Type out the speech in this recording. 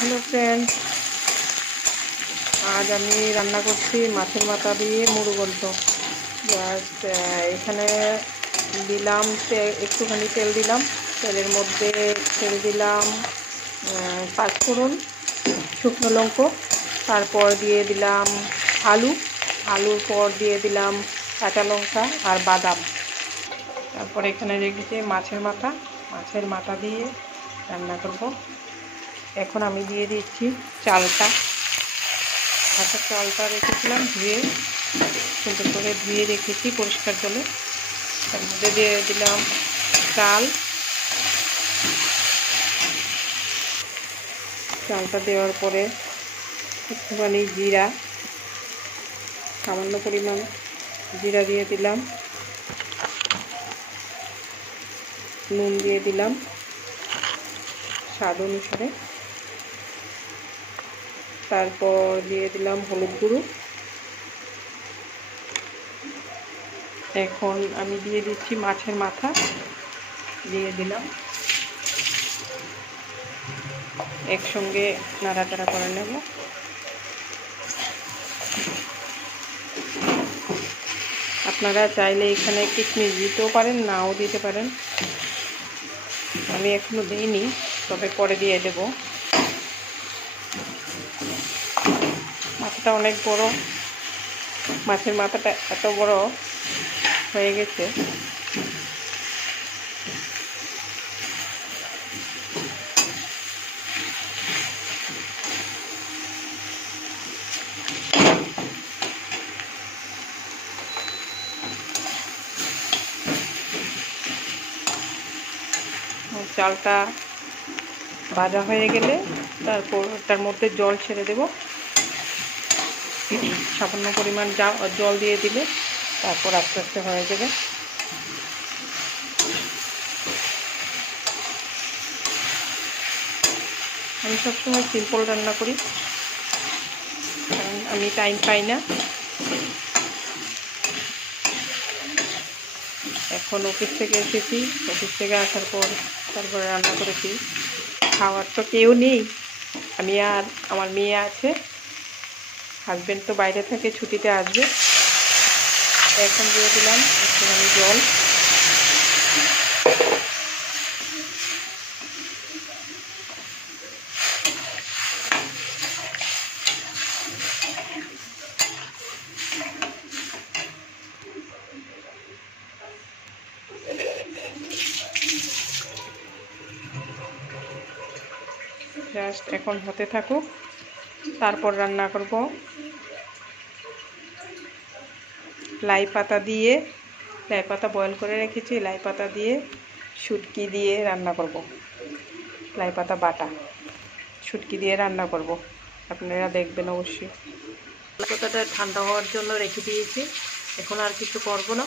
Hello friends, আজ আমি রান্না করছি মাছের মাথা দিয়ে মুড়োঘণ্ট। জাস্ট এখানে দিলাম একটুখানি তেল দিলাম। তেলের মধ্যে ছেড়ে দিলাম পাঁচফোড়ন, শুকনো লঙ্কা, তারপর দিয়ে দিলাম আলুর পর দিয়ে দিলাম কাঁচা লঙ্কা আর বাদাম। তারপর এখানে রেখেছি মাছের মাথা দিয়ে রান্না করব। এখন আমি দিয়ে দিচ্ছি চালটা রেখেছিলাম সুন্দর করে ধুয়ে রেখেছি পরিষ্কার জলে। তার মধ্যে দিয়ে দিলাম চালটা দেওয়ার পরে একটুখানি সামান্য পরিমাণ জিরা দিয়ে দিলাম, নুন দিয়ে দিলাম স্বাদ অনুসারে, তারপর দিয়ে দিলাম হলুদ গুঁড়ো। এখন আমি দিয়ে দিচ্ছি মাছের মাথা, দিয়ে দিলাম, একসঙ্গে নাড়াচাড়া করে নেব। আপনারা চাইলে এখানে কিশমিশ দিতেও পারেন, নাও দিতে পারেন। আমি এখনো দিইনি, তবে পরে দিয়ে দেব। মাথাটা অনেক বড়, মাছের মাথাটা এত বড় হয়ে গেছে। চালটা ভাজা হয়ে গেলে তারপর তার মধ্যে জল ছেড়ে দেব। সামান্য পরিমাণ জল দিয়ে দিলে তারপর আস্তে আস্তে হয়ে যাবে। আমি সবসময় সিম্পল রান্না করি, কারণ আমি টাইম পাই না। এখন অফিস থেকে এসেছি, অফিস থেকে আসার পর তারপরে রান্না করেছি। খাওয়ার তো কেউ নেই, আমি আর আমার মেয়ে আছে। হাজব্যান্ড তো বাইরে থেকে, ছুটিতে আসবে। এখন দিয়ে দিলাম একটুখানি জল। জাস্ট এখন হতে থাকুক, তারপর রান্না করব লাই পাতা বয়েল করে রেখেছি, লাই পাতা দিয়ে শুটকি দিয়ে রান্না করব। লাই পাতা বাটা শুটকি দিয়ে রান্না করব, আপনারা দেখবেন অবশ্যই। লাই পাতাটা ঠান্ডা হওয়ার জন্য রেখে দিয়েছি, এখন আর কিছু করব না।